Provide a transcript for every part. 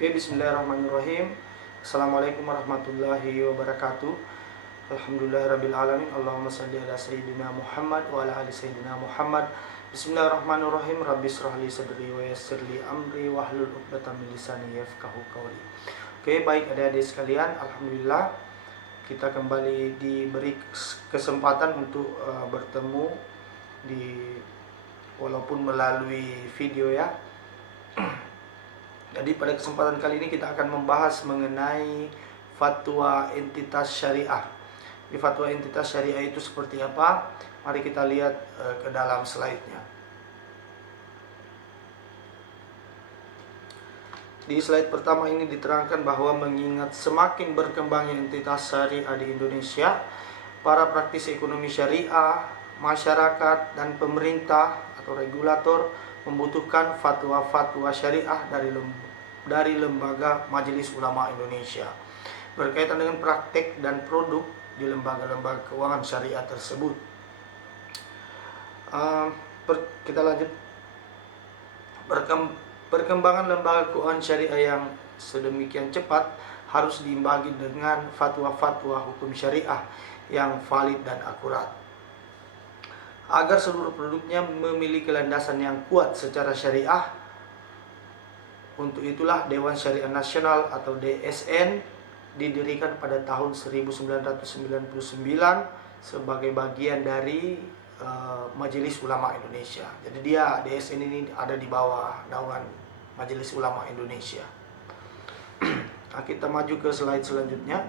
Oke, bismillahirrahmanirrahim. Assalamualaikum warahmatullahi wabarakatuh. Alhamdulillahirrabbilalamin. Allahumma salli ala sayyidina Muhammad wa ala ali sayyidina Muhammad. Bismillahirrahmanirrahim. Rabbi shrahli sadri wa yassirli amri wahlul 'uqdatam min lisani yafqahu qawli. Oke, baik adik-adik sekalian, alhamdulillah kita kembali diberi kesempatan untuk bertemu walaupun melalui video ya. Jadi pada kesempatan kali ini kita akan membahas mengenai fatwa entitas syariah. Di fatwa entitas syariah itu seperti apa? Mari kita lihat ke dalam slide-nya. Di slide pertama ini diterangkan bahwa mengingat semakin berkembangnya entitas syariah di Indonesia, para praktisi ekonomi syariah, masyarakat, dan pemerintah atau regulator membutuhkan fatwa-fatwa syariah dari lembaga Majelis Ulama Indonesia berkaitan dengan praktek dan produk di lembaga-lembaga keuangan syariah tersebut. Kita lanjut. Perkembangan lembaga keuangan syariah yang sedemikian cepat harus diimbangi dengan fatwa-fatwa hukum syariah yang valid dan akurat, agar seluruh produknya memiliki landasan yang kuat secara syariah. Untuk itulah Dewan Syariah Nasional atau DSN didirikan pada tahun 1999 sebagai bagian dari Majelis Ulama Indonesia. Jadi DSN ini ada di bawah naungan Majelis Ulama Indonesia. Nah, kita maju ke slide selanjutnya.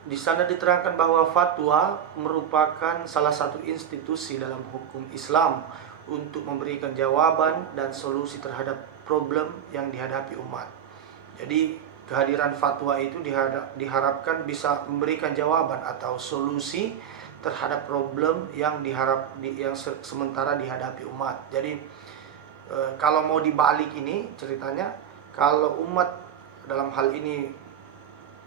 Di sana diterangkan bahwa fatwa merupakan salah satu institusi dalam hukum Islam untuk memberikan jawaban dan solusi terhadap problem yang dihadapi umat. Jadi kehadiran fatwa itu diharapkan bisa memberikan jawaban atau solusi terhadap problem yang sementara dihadapi umat. Jadi kalau mau dibalik ini ceritanya, kalau umat dalam hal ini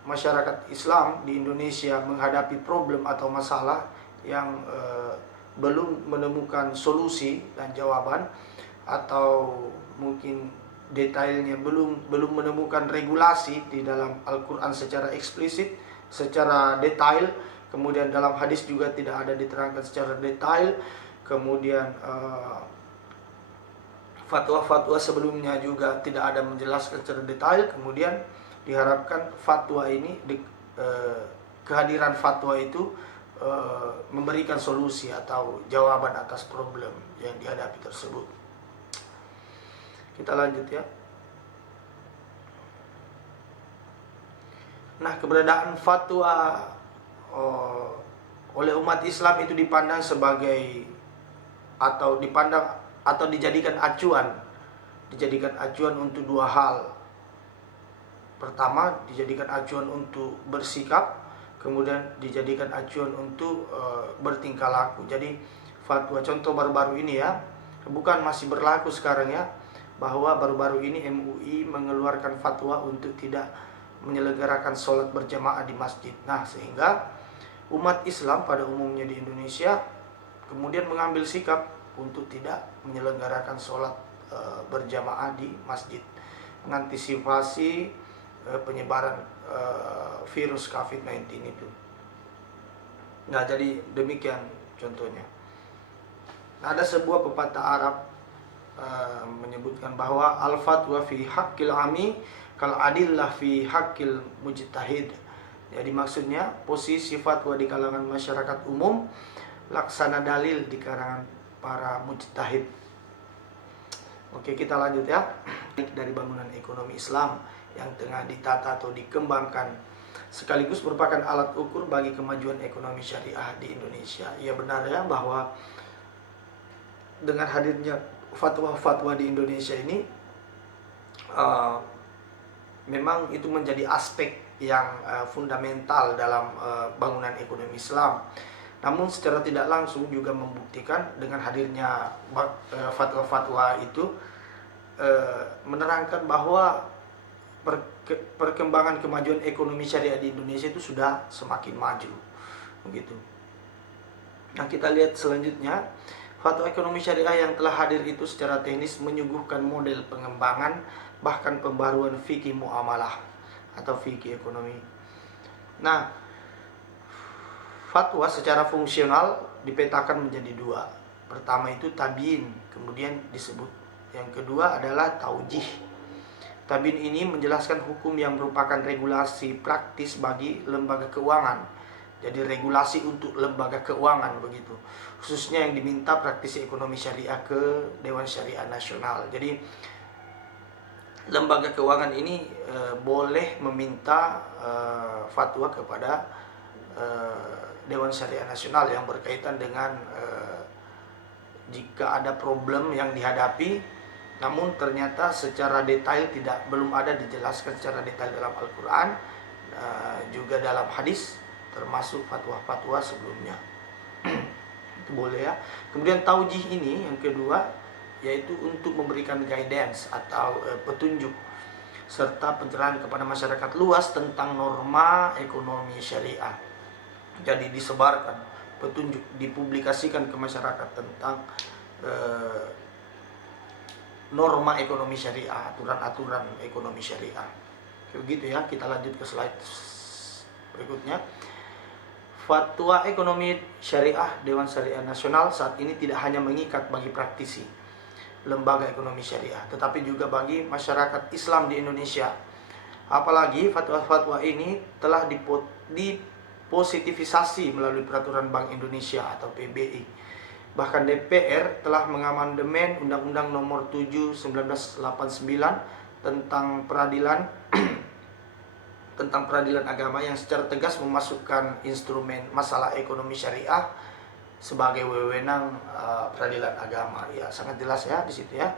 masyarakat Islam di Indonesia menghadapi problem atau masalah yang belum menemukan solusi dan jawaban, atau mungkin detailnya belum menemukan regulasi di dalam Al-Quran secara eksplisit, secara detail, kemudian dalam hadis juga tidak ada diterangkan secara detail, kemudian fatwa-fatwa sebelumnya juga tidak ada menjelaskan secara detail, kemudian diharapkan fatwa ini, kehadiran fatwa itu memberikan solusi atau jawaban atas problem yang dihadapi tersebut. Kita lanjut ya. Nah, keberadaan fatwa oleh umat Islam itu dipandang sebagai dijadikan acuan untuk dua hal. Pertama, dijadikan acuan untuk bersikap, kemudian dijadikan acuan untuk bertingkah laku. Jadi fatwa contoh baru-baru ini ya, bukan masih berlaku sekarang ya, bahwa baru-baru ini MUI mengeluarkan fatwa untuk tidak menyelenggarakan sholat berjamaah di masjid. Nah, sehingga umat Islam pada umumnya di Indonesia kemudian mengambil sikap untuk tidak menyelenggarakan sholat berjamaah di masjid, mengantisipasi penyebaran virus COVID-19 itu. Nah, jadi demikian contohnya. Nah, ada sebuah pepatah Arab menyebutkan bahwa al-fatwa fi haqqil ami kal adillah fi haqqil mujtahid. Jadi maksudnya posisi fatwa di kalangan masyarakat umum laksana dalil di kalangan para mujtahid. Oke, kita lanjut ya. Dari bangunan ekonomi Islam yang tengah ditata atau dikembangkan, sekaligus merupakan alat ukur bagi kemajuan ekonomi syariah di Indonesia. Ya, benar ya, bahwa dengan hadirnya fatwa-fatwa di Indonesia ini memang itu menjadi aspek yang fundamental dalam bangunan ekonomi Islam. Namun secara tidak langsung juga membuktikan dengan hadirnya fatwa-fatwa itu menerangkan bahwa perkembangan kemajuan ekonomi syariah di Indonesia itu sudah semakin maju, begitu. Nah, kita lihat selanjutnya, Fatwa ekonomi syariah yang telah hadir itu secara teknis menyuguhkan model pengembangan bahkan pembaruan fikih muamalah atau fikih ekonomi. Nah, fatwa secara fungsional dipetakan menjadi dua. Pertama itu tabyin, kemudian disebut. Yang kedua adalah taujih. Tabyin ini menjelaskan hukum yang merupakan regulasi praktis bagi lembaga keuangan. Jadi regulasi untuk lembaga keuangan begitu. Khususnya yang diminta praktisi ekonomi syariah ke Dewan Syariah Nasional. Jadi lembaga keuangan ini boleh meminta fatwa kepada Dewan Syariah Nasional yang berkaitan dengan jika ada problem yang dihadapi, namun ternyata secara detail belum ada dijelaskan secara detail dalam Al-Quran, juga dalam hadis, termasuk fatwa-fatwa sebelumnya. Itu boleh ya. Kemudian taujih ini yang kedua, yaitu untuk memberikan guidance atau petunjuk serta pencerahan kepada masyarakat luas tentang norma ekonomi syariah. Jadi disebarkan petunjuk, dipublikasikan ke masyarakat tentang norma ekonomi syariah, aturan-aturan ekonomi syariah. Begitu ya. Kita lanjut ke slide berikutnya. Fatwa ekonomi syariah Dewan Syariah Nasional saat ini tidak hanya mengikat bagi praktisi lembaga ekonomi syariah, tetapi juga bagi masyarakat Islam di Indonesia. Apalagi fatwa-fatwa ini telah dipositivisasi melalui Peraturan Bank Indonesia atau PBI. Bahkan DPR telah mengamandemen Undang-Undang Nomor 7 1989 tentang peradilan agama yang secara tegas memasukkan instrumen masalah ekonomi syariah sebagai wewenang peradilan agama. Ya, sangat jelas ya di situ ya.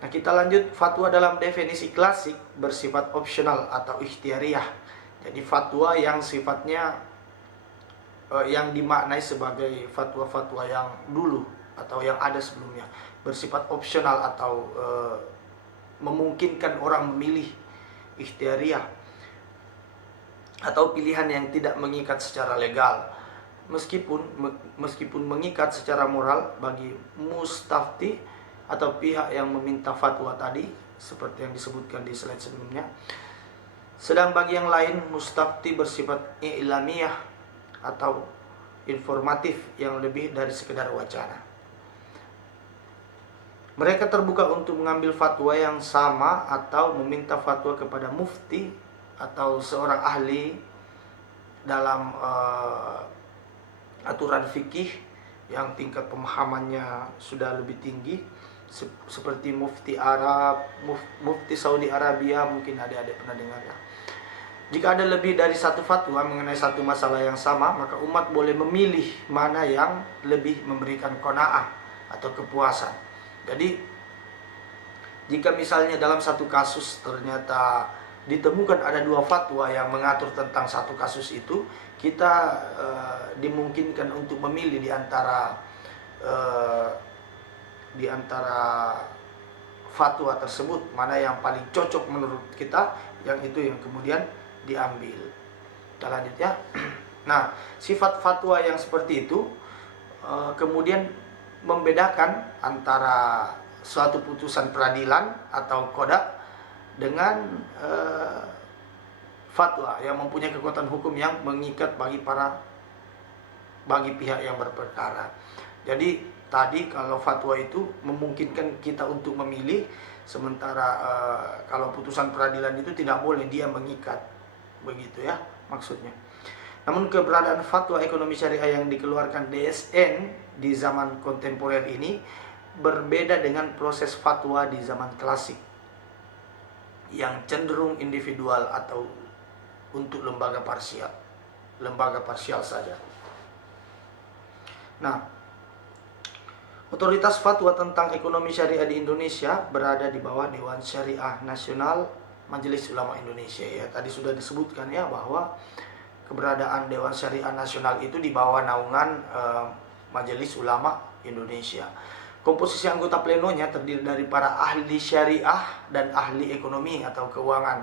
Nah, kita lanjut. Fatwa dalam definisi klasik bersifat opsional atau ikhtiariyah. Jadi fatwa yang sifatnya yang dimaknai sebagai fatwa-fatwa yang dulu atau yang ada sebelumnya, bersifat opsional atau memungkinkan orang memilih, ikhtiariyah, atau pilihan yang tidak mengikat secara legal, meskipun mengikat secara moral bagi mustafti atau pihak yang meminta fatwa tadi, seperti yang disebutkan di slide sebelumnya. Sedang bagi yang lain, mustafti bersifat i'lamiyah atau informatif yang lebih dari sekedar wacana. Mereka terbuka untuk mengambil fatwa yang sama atau meminta fatwa kepada mufti atau seorang ahli dalam aturan fikih yang tingkat pemahamannya sudah lebih tinggi, seperti mufti Arab, mufti Saudi Arabia, mungkin adik-adik pernah dengar ya. Jika ada lebih dari satu fatwa mengenai satu masalah yang sama, maka umat boleh memilih mana yang lebih memberikan qanaah atau kepuasan. Jadi jika misalnya dalam satu kasus ternyata ditemukan ada dua fatwa yang mengatur tentang satu kasus itu, kita dimungkinkan untuk memilih di antara fatwa tersebut mana yang paling cocok menurut kita, yang itu yang kemudian diambil. Kita lanjut ya. Nah, sifat fatwa yang seperti itu kemudian membedakan antara suatu putusan peradilan atau qada dengan fatwa yang mempunyai kekuatan hukum yang mengikat bagi pihak yang berperkara. Jadi tadi kalau fatwa itu memungkinkan kita untuk memilih, sementara kalau putusan peradilan itu tidak boleh, dia mengikat, begitu ya maksudnya. Namun keberadaan fatwa ekonomi syariah yang dikeluarkan DSN di zaman kontemporer ini berbeda dengan proses fatwa di zaman klasik yang cenderung individual atau untuk lembaga parsial saja. Nah, otoritas fatwa tentang ekonomi syariah di Indonesia berada di bawah Dewan Syariah Nasional Majelis Ulama Indonesia ya. Tadi sudah disebutkan ya bahwa keberadaan Dewan Syariah Nasional itu di bawah naungan Majelis Ulama Indonesia. Komposisi anggota plenonya terdiri dari para ahli syariah dan ahli ekonomi atau keuangan.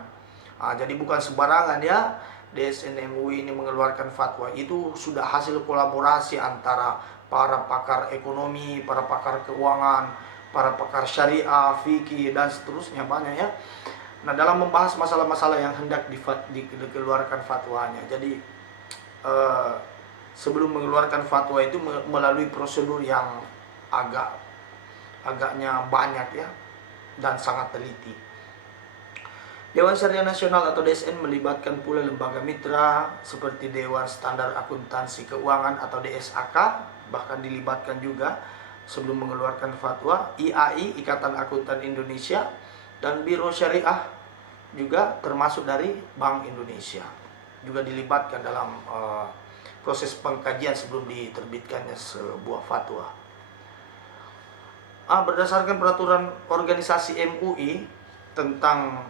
Jadi bukan sembarangan ya. DSN MUI ini mengeluarkan fatwa itu sudah hasil kolaborasi antara para pakar ekonomi, para pakar keuangan, para pakar syariah, fikih, dan seterusnya banyak ya. Nah, dalam membahas masalah-masalah yang hendak dikeluarkan fatwanya. Jadi sebelum mengeluarkan fatwa itu melalui prosedur yang agaknya banyak ya, dan sangat teliti. Dewan Syariah Nasional atau DSN melibatkan pula lembaga mitra seperti Dewan Standar Akuntansi Keuangan atau DSAK, bahkan dilibatkan juga sebelum mengeluarkan fatwa IAI, Ikatan Akuntan Indonesia, dan Biro Syariah juga termasuk dari Bank Indonesia juga dilibatkan dalam proses pengkajian sebelum diterbitkannya sebuah fatwa. Berdasarkan peraturan organisasi MUI tentang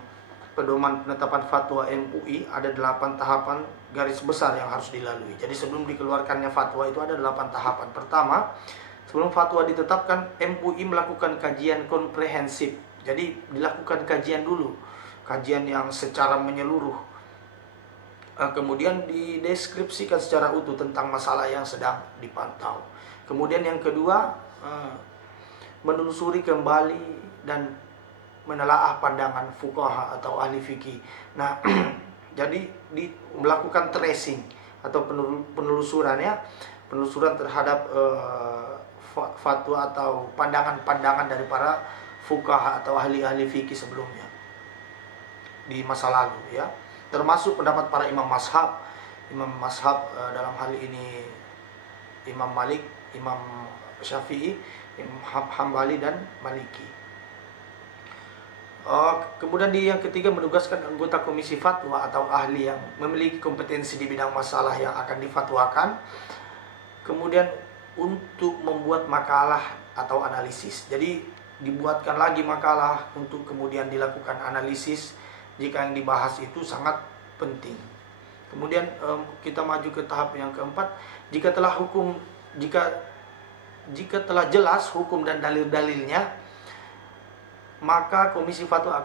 pedoman penetapan fatwa MUI, ada 8 tahapan garis besar yang harus dilalui. Jadi sebelum dikeluarkannya fatwa itu ada 8 tahapan. Pertama, sebelum fatwa ditetapkan, MUI melakukan kajian komprehensif. Jadi dilakukan kajian dulu, kajian yang secara menyeluruh. Kemudian dideskripsikan secara utuh tentang masalah yang sedang dipantau. Kemudian yang kedua, menelusuri kembali dan menelaah pandangan fuqaha atau ahli fikih. Nah, jadi melakukan tracing atau penelusuran terhadap fatwa atau pandangan-pandangan dari para fuqaha atau ahli-ahli fikih sebelumnya di masa lalu ya. Termasuk pendapat para imam mazhab dalam hal ini Imam Malik, Imam Syafi'i, Imam Hambali, dan Maliki. Kemudian yang ketiga, menugaskan anggota komisi fatwa atau ahli yang memiliki kompetensi di bidang masalah yang akan difatwakan, kemudian untuk membuat makalah atau analisis. Jadi dibuatkan lagi makalah untuk kemudian dilakukan analisis jika yang dibahas itu sangat penting. Kemudian kita maju ke tahap yang keempat, jika telah jelas hukum dan dalil-dalilnya, maka komisi fatwa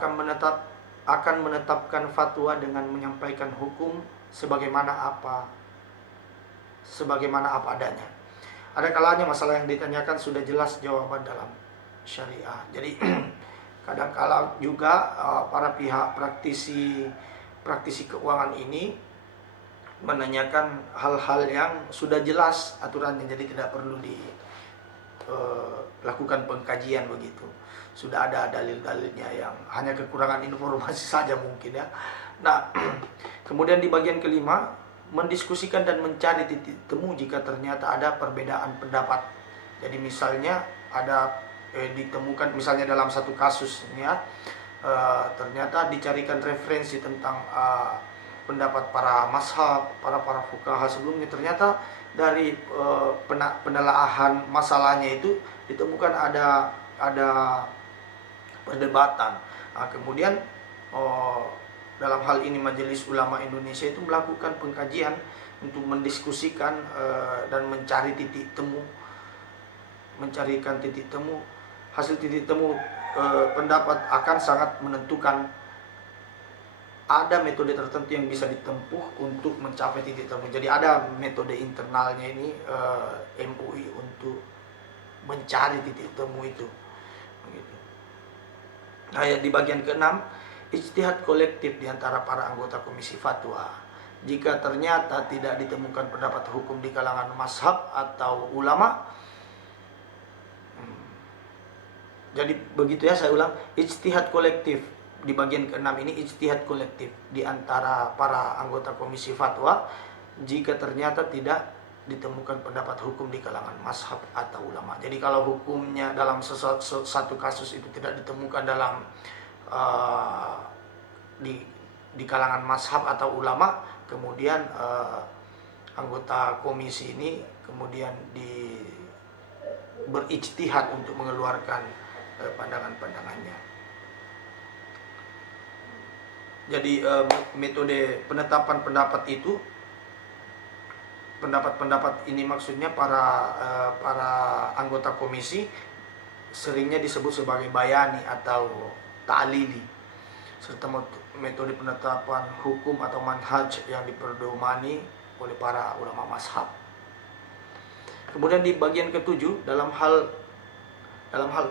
akan menetapkan fatwa dengan menyampaikan hukum sebagaimana apa adanya. Ada kalanya masalah yang ditanyakan sudah jelas jawaban dalam syariah. Jadi kadang-kala juga para pihak praktisi keuangan ini menanyakan hal-hal yang sudah jelas aturannya, jadi tidak perlu dilakukan pengkajian begitu. Sudah ada dalil-dalilnya, yang hanya kekurangan informasi saja mungkin ya. Nah, kemudian di bagian kelima, mendiskusikan dan mencari titik temu jika ternyata ada perbedaan pendapat. Jadi misalnya ada ditemukan misalnya dalam satu kasus ya, ternyata dicarikan referensi tentang pendapat para mazhab, para fuqaha sebelumnya, ternyata dari penelaahan masalahnya itu ditemukan ada perdebatan. Kemudian dalam hal ini Majelis Ulama Indonesia itu melakukan pengkajian untuk mendiskusikan dan mencarikan titik temu. Hasil titik temu pendapat akan sangat menentukan ada metode tertentu yang bisa ditempuh untuk mencapai titik temu. Jadi ada metode internalnya ini MUI untuk mencari titik temu itu. Begitu. Nah, di bagian keenam, ijtihad kolektif di antara para anggota komisi fatwa. Jika ternyata tidak ditemukan pendapat hukum di kalangan mazhab atau ulama, jadi begitu ya, saya ulang, ijtihad kolektif di bagian keenam ini, ijtihad kolektif di antara para anggota komisi fatwa jika ternyata tidak ditemukan pendapat hukum di kalangan mazhab atau ulama. Jadi kalau hukumnya dalam satu kasus itu tidak ditemukan dalam di kalangan mazhab atau ulama, kemudian anggota komisi ini kemudian berijtihad untuk mengeluarkan pandangan-pandangannya. Jadi metode penetapan pendapat itu, pendapat ini maksudnya para anggota komisi seringnya disebut sebagai bayani atau ta'lili, serta metode penetapan hukum atau manhaj yang diperdomani oleh para ulama mazhab. Kemudian di bagian ketujuh, dalam hal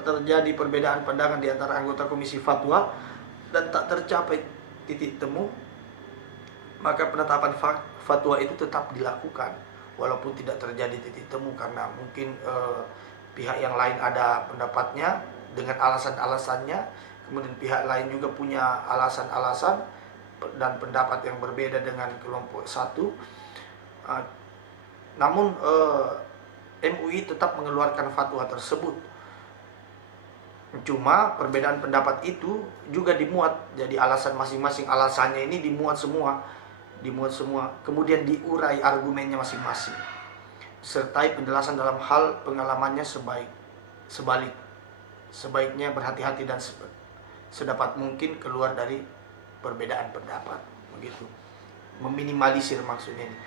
terjadi perbedaan pandangan di antara anggota komisi fatwa dan tak tercapai titik temu, maka penetapan fatwa itu tetap dilakukan walaupun tidak terjadi titik temu, karena mungkin pihak yang lain ada pendapatnya dengan alasan-alasannya, kemudian pihak lain juga punya alasan-alasan dan pendapat yang berbeda dengan kelompok satu. Namun MUI tetap mengeluarkan fatwa tersebut. Cuma perbedaan pendapat itu juga dimuat, jadi alasan masing-masing, alasannya ini dimuat semua, kemudian diurai argumennya masing-masing, sertai penjelasan dalam hal pengalamannya sebaiknya berhati-hati dan sedapat mungkin keluar dari perbedaan pendapat, begitu, meminimalisir maksudnya ini.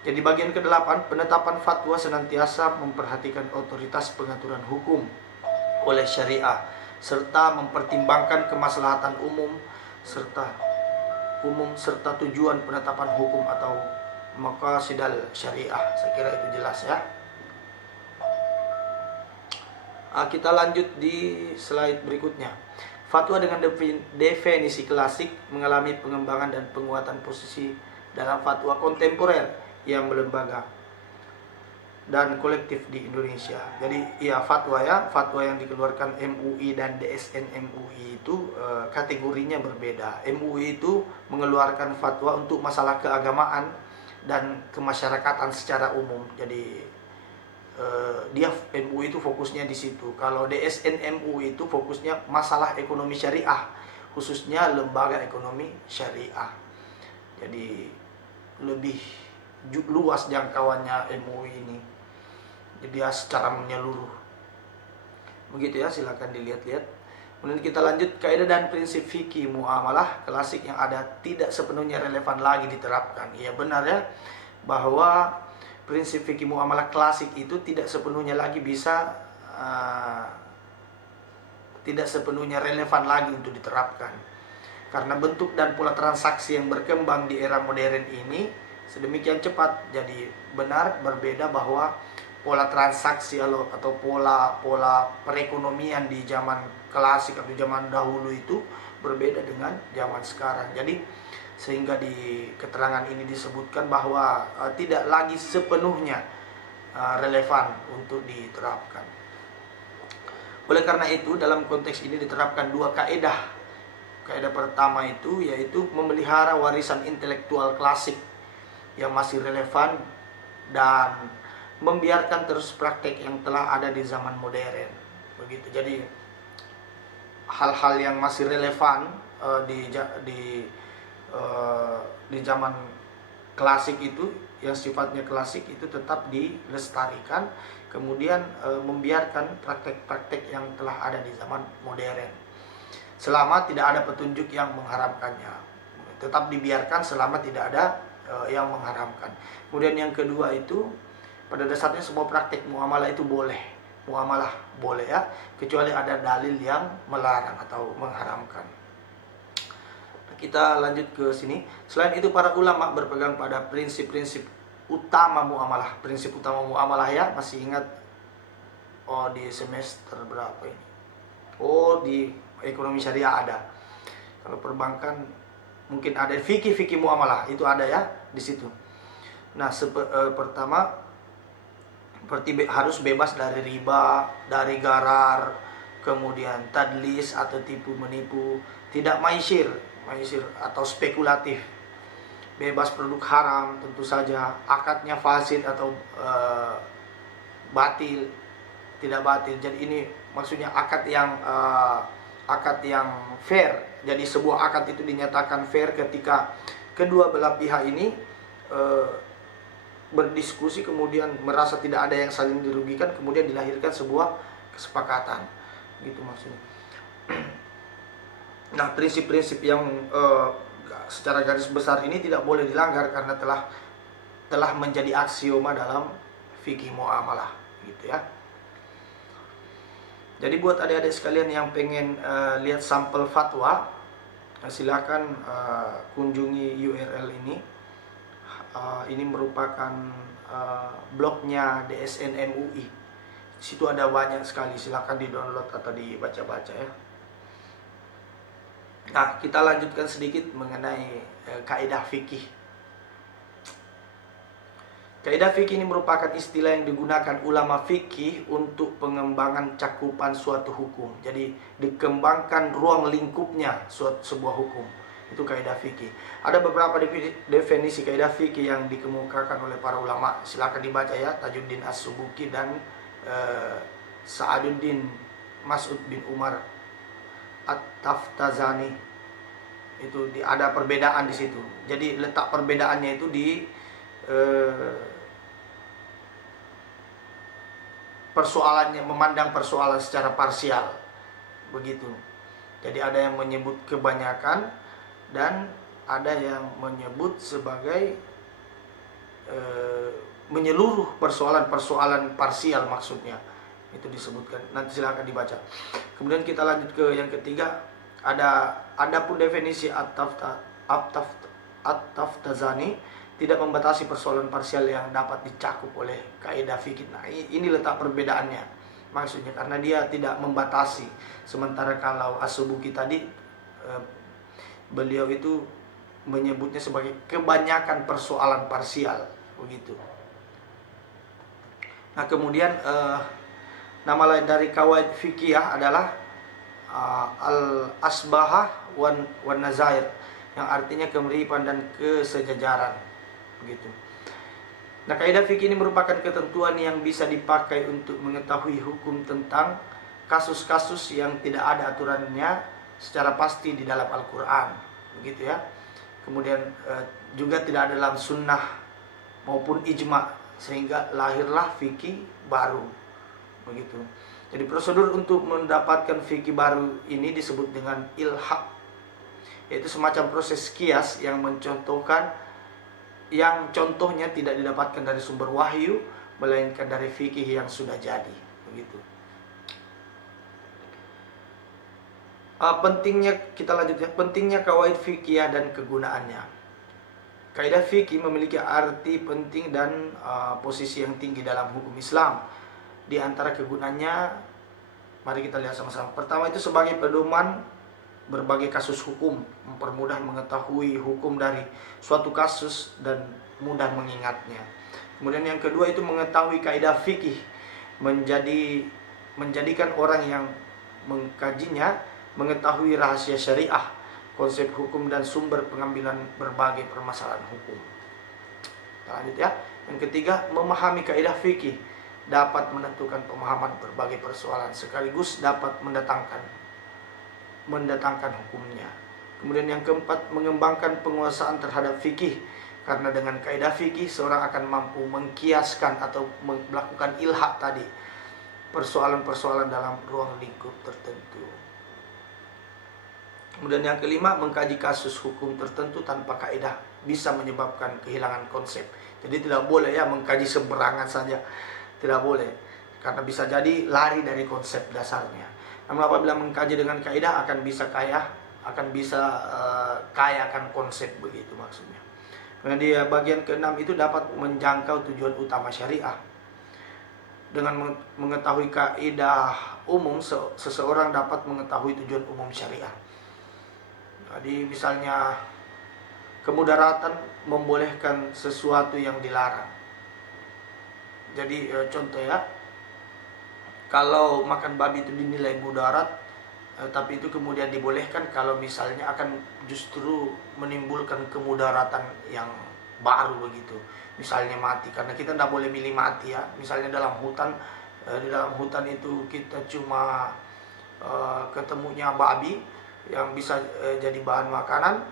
Jadi bagian ke-8, penetapan fatwa senantiasa memperhatikan otoritas pengaturan hukum oleh syariah serta mempertimbangkan kemaslahatan umum serta tujuan penetapan hukum atau maqasidal syariah. Saya kira itu jelas ya. Kita lanjut di slide berikutnya. Fatwa dengan definisi klasik mengalami pengembangan dan penguatan posisi dalam fatwa kontemporer yang melembaga dan kolektif di Indonesia. Jadi ya fatwa yang dikeluarkan MUI dan DSN MUI itu kategorinya berbeda. MUI itu mengeluarkan fatwa untuk masalah keagamaan dan kemasyarakatan secara umum. Jadi dia MUI itu fokusnya di situ. Kalau DSN MUI itu fokusnya masalah ekonomi syariah, khususnya lembaga ekonomi syariah. Jadi lebih luas jangkauannya MUI ini. Jadi dia secara menyeluruh. Begitu ya, silakan dilihat-lihat. Kemudian kita lanjut, kaidah dan prinsip fikih muamalah klasik yang ada tidak sepenuhnya relevan lagi diterapkan. Iya benar ya, bahwa prinsip fikih muamalah klasik itu tidak sepenuhnya lagi bisa tidak sepenuhnya relevan lagi untuk diterapkan. Karena bentuk dan pola transaksi yang berkembang di era modern ini sedemikian cepat, jadi benar berbeda bahwa pola transaksi atau pola perekonomian di zaman klasik atau zaman dahulu itu berbeda dengan zaman sekarang. Jadi sehingga di keterangan ini disebutkan bahwa tidak lagi sepenuhnya relevan untuk diterapkan. Oleh karena itu dalam konteks ini diterapkan dua kaidah. Kaidah pertama itu yaitu memelihara warisan intelektual klasik yang masih relevan dan membiarkan terus praktek yang telah ada di zaman modern. Begitu. Jadi hal-hal yang masih relevan di zaman klasik itu, yang sifatnya klasik itu tetap dilestarikan, kemudian membiarkan praktek-praktek yang telah ada di zaman modern. Selama tidak ada petunjuk yang mengharamkannya, tetap dibiarkan selama tidak ada yang mengharamkan. Kemudian yang kedua itu, pada dasarnya semua praktik muamalah itu boleh. Muamalah boleh ya, kecuali ada dalil yang melarang atau mengharamkan. Kita lanjut ke sini. Selain itu para ulama berpegang pada prinsip-prinsip utama muamalah. Prinsip utama muamalah ya, masih ingat? Oh, di semester berapa ini? Oh, di ekonomi syariah ada. Kalau perbankan mungkin ada fikih muamalah, itu ada ya di situ. Nah, pertama harus bebas dari riba, dari garar, kemudian tadlis atau tipu menipu, tidak maisir atau spekulatif, bebas produk haram tentu saja, akadnya fasid atau batil, tidak batil. Jadi ini maksudnya akad yang fair. Jadi sebuah akad itu dinyatakan fair ketika kedua belah pihak ini berdiskusi, kemudian merasa tidak ada yang saling dirugikan, kemudian dilahirkan sebuah kesepakatan, gitu maksudnya. Nah, prinsip-prinsip yang secara garis besar ini tidak boleh dilanggar karena telah menjadi aksioma dalam fikih muamalah, gitu ya. Jadi buat adik-adik sekalian yang pengen lihat sampel fatwa, silakan kunjungi URL ini. Ini merupakan blognya DSN MUI. Di situ ada banyak sekali, silakan di-download atau dibaca-baca ya. Nah, kita lanjutkan sedikit mengenai kaidah fikih. Kaidah fikih ini merupakan istilah yang digunakan ulama fikih untuk pengembangan cakupan suatu hukum. Jadi dikembangkan ruang lingkupnya sebuah hukum. Itu kaidah fikih. Ada beberapa definisi kaidah fikih yang dikemukakan oleh para ulama. Silakan dibaca ya, Tajuddin As-Subuki dan Sa'aduddin Mas'ud bin Umar At-Taftazani. Itu ada perbedaan di situ. Jadi letak perbedaannya itu di persoalannya, memandang persoalan secara parsial, begitu. Jadi ada yang menyebut kebanyakan dan ada yang menyebut sebagai menyeluruh persoalan-persoalan parsial maksudnya. Itu disebutkan, nanti silakan dibaca. Kemudian kita lanjut ke yang ketiga. Adapun definisi At-Taftazani tidak membatasi persoalan parsial yang dapat dicakup oleh kaidah fikih. Nah, ini letak perbedaannya. Maksudnya karena dia tidak membatasi. Sementara kalau As-Subuki tadi beliau itu menyebutnya sebagai kebanyakan persoalan parsial, begitu. Nah, kemudian nama lain dari kawaid fikih adalah al-asbahah wan nazair, yang artinya kemiripan dan kesejajaran, begitu. Nah, kaidah fikih ini merupakan ketentuan yang bisa dipakai untuk mengetahui hukum tentang kasus-kasus yang tidak ada aturannya secara pasti di dalam Al-Quran, begitu ya. Kemudian juga tidak ada dalam sunnah maupun ijma, sehingga lahirlah fikih baru, begitu. Jadi prosedur untuk mendapatkan fikih baru ini disebut dengan ilhaq, yaitu semacam proses kias yang mencontohkan, yang contohnya tidak didapatkan dari sumber wahyu, melainkan dari fikih yang sudah jadi, begitu. Pentingnya, kita lanjut ya, pentingnya kawaid fikih dan kegunaannya. Kaidah fikih memiliki arti penting dan posisi yang tinggi dalam hukum Islam. Di antara kegunaannya, mari kita lihat sama-sama. Pertama itu sebagai pedoman berbagai kasus hukum, mempermudah mengetahui hukum dari suatu kasus dan mudah mengingatnya. Kemudian yang kedua itu mengetahui kaidah fikih, menjadikan orang yang mengkajinya mengetahui rahasia syariah, konsep hukum dan sumber pengambilan berbagai permasalahan hukum. Kita lanjut ya. Yang ketiga, memahami kaidah fikih dapat menentukan pemahaman berbagai persoalan sekaligus dapat mendatangkan hukumnya. Kemudian yang keempat, mengembangkan penguasaan terhadap fikih, karena dengan kaidah fikih seorang akan mampu mengkiaskan atau melakukan ilhaq tadi, persoalan-persoalan dalam ruang lingkup tertentu. Kemudian yang kelima, mengkaji kasus hukum tertentu tanpa kaidah bisa menyebabkan kehilangan konsep. Jadi tidak boleh ya mengkaji sembarangan saja, tidak boleh, karena bisa jadi lari dari konsep dasarnya. Namun apabila mengkaji dengan kaidah akan bisa kaya akan konsep, begitu maksudnya. Kemudian di bagian keenam itu dapat menjangkau tujuan utama syariah. Dengan mengetahui kaidah umum, seseorang dapat mengetahui tujuan umum syariah. Jadi misalnya kemudaratan membolehkan sesuatu yang dilarang. Jadi contoh ya, kalau makan babi itu dinilai mudarat, tapi itu kemudian dibolehkan kalau misalnya akan justru menimbulkan kemudaratan yang baru, begitu. Misalnya mati, karena kita tidak boleh milih mati ya. Misalnya dalam hutan, di dalam hutan itu kita cuma ketemunya babi yang bisa jadi bahan makanan,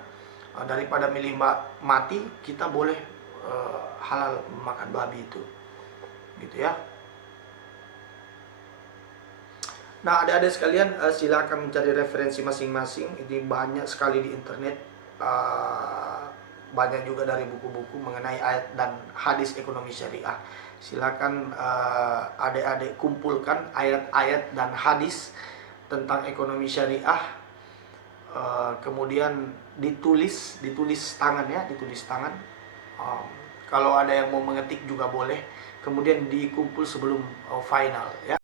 daripada milih mati, kita boleh halal makan babi itu, gitu ya. Nah, adik-adik sekalian, silakan mencari referensi masing-masing. Ini banyak sekali di internet, banyak juga dari buku-buku mengenai ayat dan hadis ekonomi syariah. Silakan adik-adik kumpulkan ayat-ayat dan hadis tentang ekonomi syariah, kemudian ditulis tangan ya, ditulis tangan. Kalau ada yang mau mengetik juga boleh, kemudian dikumpul sebelum final ya.